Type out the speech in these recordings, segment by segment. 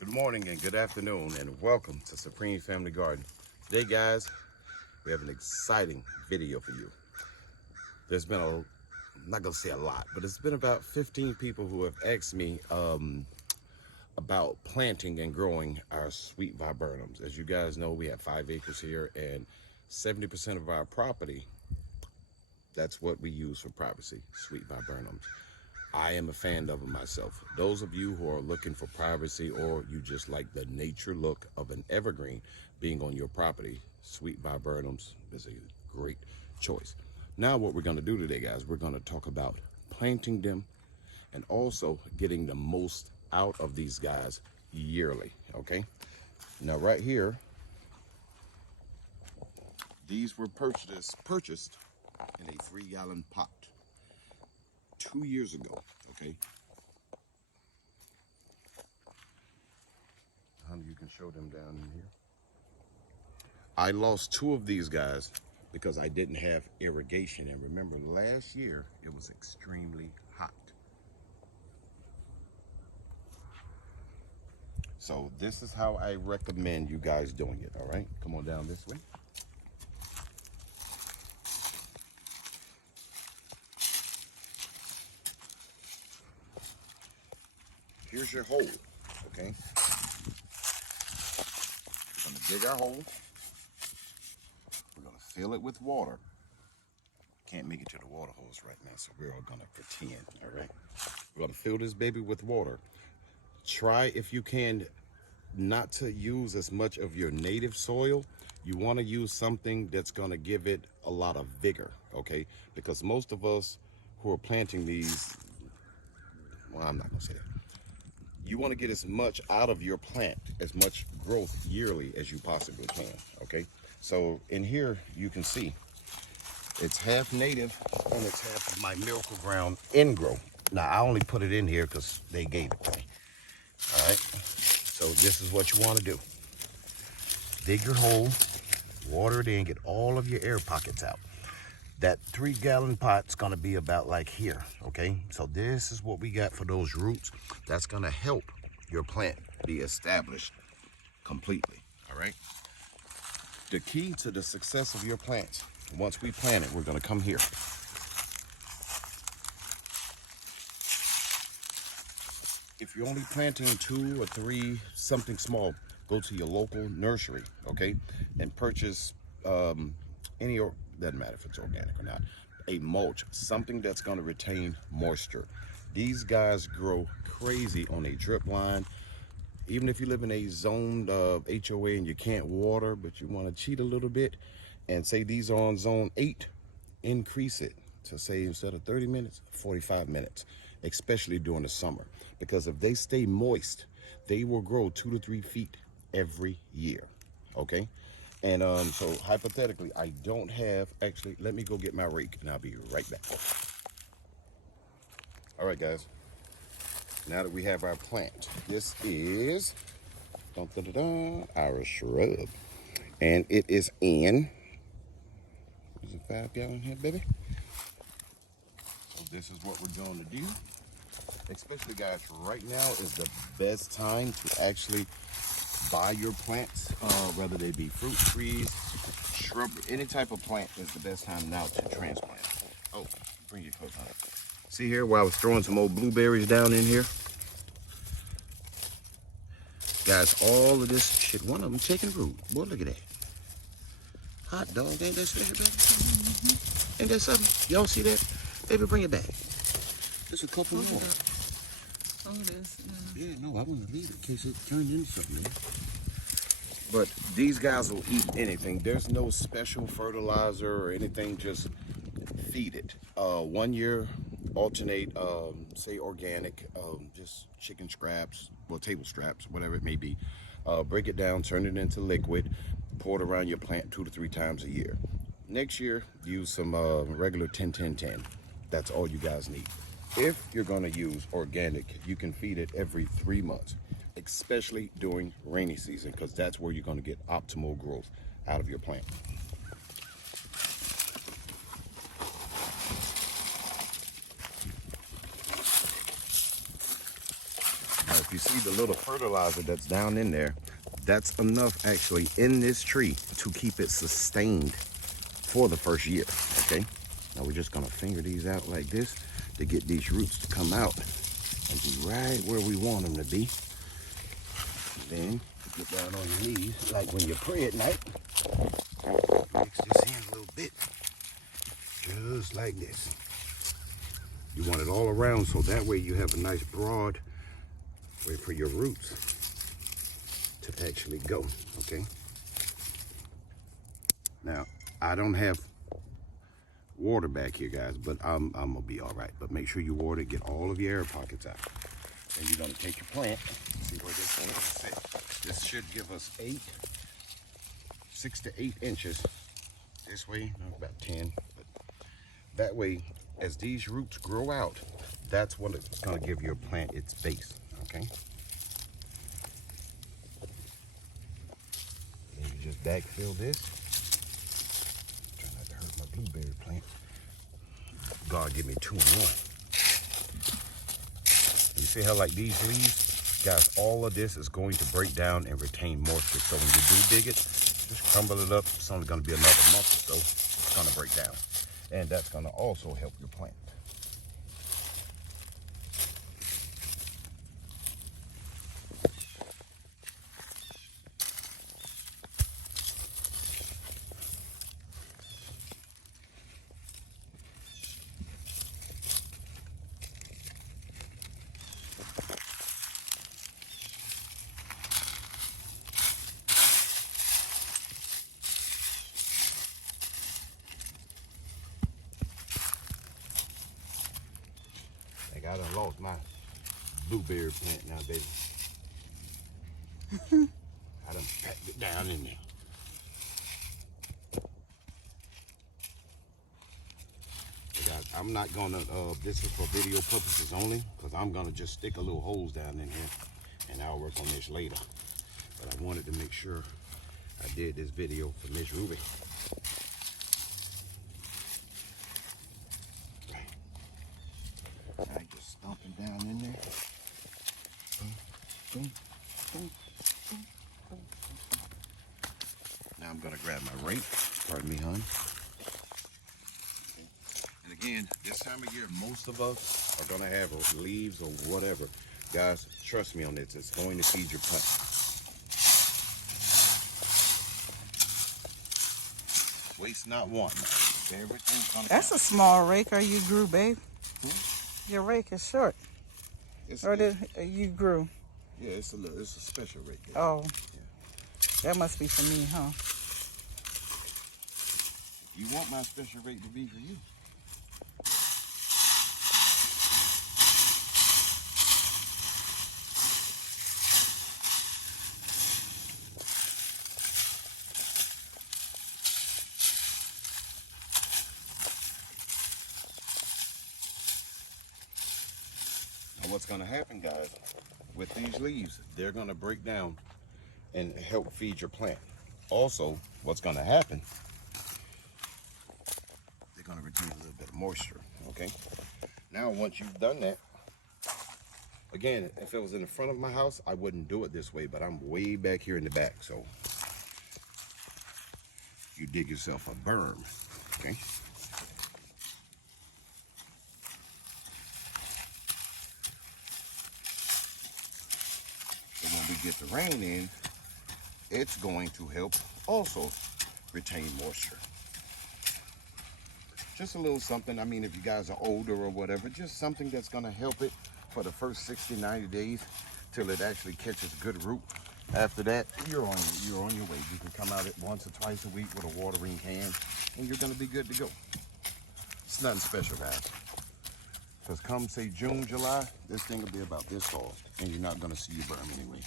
Good morning and good afternoon, and welcome to Supreme Family Garden. Today, guys, we have an exciting video for you. There's been I'm not gonna say a lot, but it's been about 15 people who have asked me about planting and growing our sweet viburnums. As you guys know, we have 5 acres here, and 70% of our property, that's what we use for privacy, sweet viburnums. I am a fan of them myself. Those of you who are looking for privacy, or you just like the nature look of an evergreen being on your property, sweet viburnums is a great choice. Now what we're going to do today, guys, we're going to talk about planting them and also getting the most out of these guys yearly. Okay, now right here, these were purchased in a 3-gallon pot 2 years ago. Okay, you can show them down in here. I lost 2 of these guys because I didn't have irrigation, and remember last year it was extremely hot. So this is how I recommend you guys doing it. All right, come on down this way. Here's your hole. Okay, we're gonna dig our hole. We're gonna fill it with water. Can't make it to the water hose right now, so we're all gonna pretend. All right, we're gonna fill this baby with water. Try, if you can, not to use as much of your native soil. You want to use something that's going to give it a lot of vigor, okay? Because most of us who are planting these, well, I'm not going to say that. You want to get as much out of your plant, as much growth yearly as you possibly can, okay? So in here, you can see it's half native and it's half of my Miracle Ground ingrow. Now, I only put it in here because they gave it to me. All right, so this is what you want to do. Dig your hole, water it in, get all of your air pockets out. That 3-gallon pot's gonna be about like here, okay? So this is what we got for those roots. That's gonna help your plant be established completely, all right? The key to the success of your plants, once we plant it, we're gonna come here. If you're only planting 2 or 3, something small, go to your local nursery, okay, and purchase any, or doesn't matter if it's organic or not, a mulch, something that's going to retain moisture. These guys grow crazy on a drip line. Even if you live in a zoned HOA and you can't water, but you want to cheat a little bit, and say these are on zone 8, increase it to, say, instead of 30 minutes, 45 minutes, especially during the summer. Because if they stay moist, they will grow 2 to 3 feet every year, okay? And so hypothetically, I don't have, actually, let me go get my rake and I'll be right back. All right, guys, now that we have our plant, this is our shrub. And it is in, is it 5-gallon here, baby? So this is what we're going to do. Especially, guys, right now is the best time to actually buy your plants, whether they be fruit trees, shrub, any type of plant is the best time now to transplant. Oh, bring your coat on. See here where I was throwing some old blueberries down in here? Guys, all of this shit, one of them taking root. Boy, look at that. Hot dog, ain't that special, baby? Mm-hmm. Ain't that something? Y'all see that? Baby, bring it back. There's a couple more. Oh, it is. Yeah, no, I want to leave it in case it turned into something, man. But these guys will eat anything. There's no special fertilizer or anything, just feed it. 1 year, alternate, say organic, just chicken scraps, well, table scraps, whatever it may be. Break it down, turn it into liquid, pour it around your plant 2 to 3 times a year. Next year, use some regular 10-10-10. That's all you guys need. If you're going to use organic, you can feed it every 3 months, especially during rainy season, because that's where you're going to get optimal growth out of your plant. Matter of if you see the little fertilizer that's down in there, that's enough actually in this tree to keep it sustained for the first year, okay? Now we're just gonna finger these out like this to get these roots to come out and be right where we want them to be. Then get down on your knees, like when you pray at night. Mix this in a little bit, just like this. You want it all around so that way you have a nice broad way for your roots to actually go, okay? Now, I don't have water back here, guys, but I'm gonna be all right. But make sure you water it, get all of your air pockets out. Then you're gonna take your plant, see where this thing is at. This should give us 6 to 8 inches. This way, about 10. But that way, as these roots grow out, that's what it's gonna give your plant its base, okay? Then you just backfill this. Try not to hurt my blueberry plant. God give me 2 in 1. You see how like these leaves, guys, all of this is going to break down and retain moisture. So when you do dig it, just crumble it up. It's only going to be another month or so. It's going to break down. And that's going to also help your plant. I done lost my blueberry plant now, baby. I done packed it down in there. I'm not gonna, this is for video purposes only, because I'm gonna just stick a little holes down in here, and I'll work on this later. But I wanted to make sure I did this video for Miss Ruby. I just stomping down in there. Boom, boom, boom, boom. Now I'm gonna grab my rake. Pardon me, hon. And again, this time of year, most of us are gonna have leaves or whatever. Guys, trust me on this. It's going to feed your plant. Waste not one. Everything's gonna That's a small rake. Or you grew, babe? Your rake is short. Or you grew? Yeah, it's a special rake. Yeah. Oh, yeah. That must be for me, huh? You want my special rake to be for you? What's going to happen, guys, with these leaves, they're going to break down and help feed your plant. Also, what's going to happen, they're going to retain a little bit of moisture, okay? Now, once you've done that, again, if it was in the front of my house, I wouldn't do it this way, but I'm way back here in the back, so you dig yourself a berm, okay? When we get the rain in, it's going to help also retain moisture. Just a little something. I mean, if you guys are older or whatever, just something that's going to help it for the first 60, 90 days till it actually catches good root. After that, you're on your way. You can come out once or twice a week with a watering can, and you're going to be good to go. It's nothing special, guys. Because come, say, June, July, this thing will be about this tall, and you're not going to see your berm anyway.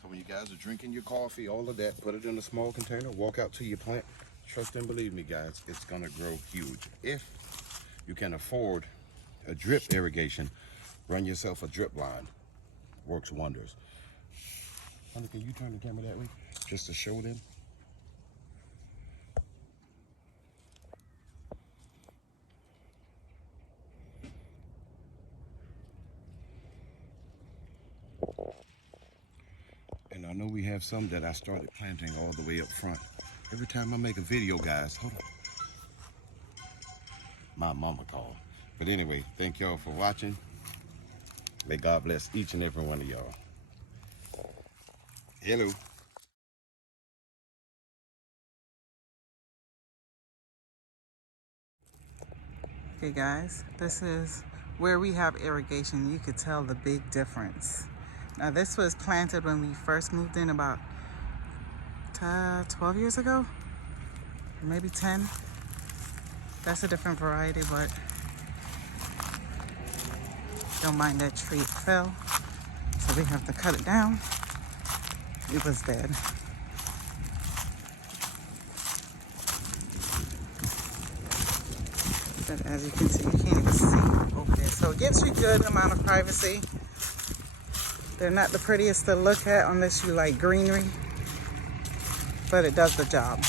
So when you guys are drinking your coffee, all of that, put it in a small container, walk out to your plant. Trust and believe me, guys, it's going to grow huge. If you can afford a drip irrigation, run yourself a drip line. Works wonders. Honey, can you turn the camera that way? Just to show them. know we have some that I started planting all the way up front. Every time I make a video, guys, hold on. My mama called. But anyway, thank y'all for watching. May God bless each and every one of y'all. Hello. Okay guys, this is where we have irrigation. You could tell the big difference. Now this was planted when we first moved in about 12 years ago, or maybe 10. That's a different variety, but don't mind that tree, it fell. So we have to cut it down. It was dead. But as you can see, you can't even see over there. So it gives you a good amount of privacy. They're not the prettiest to look at unless you like greenery, but it does the job.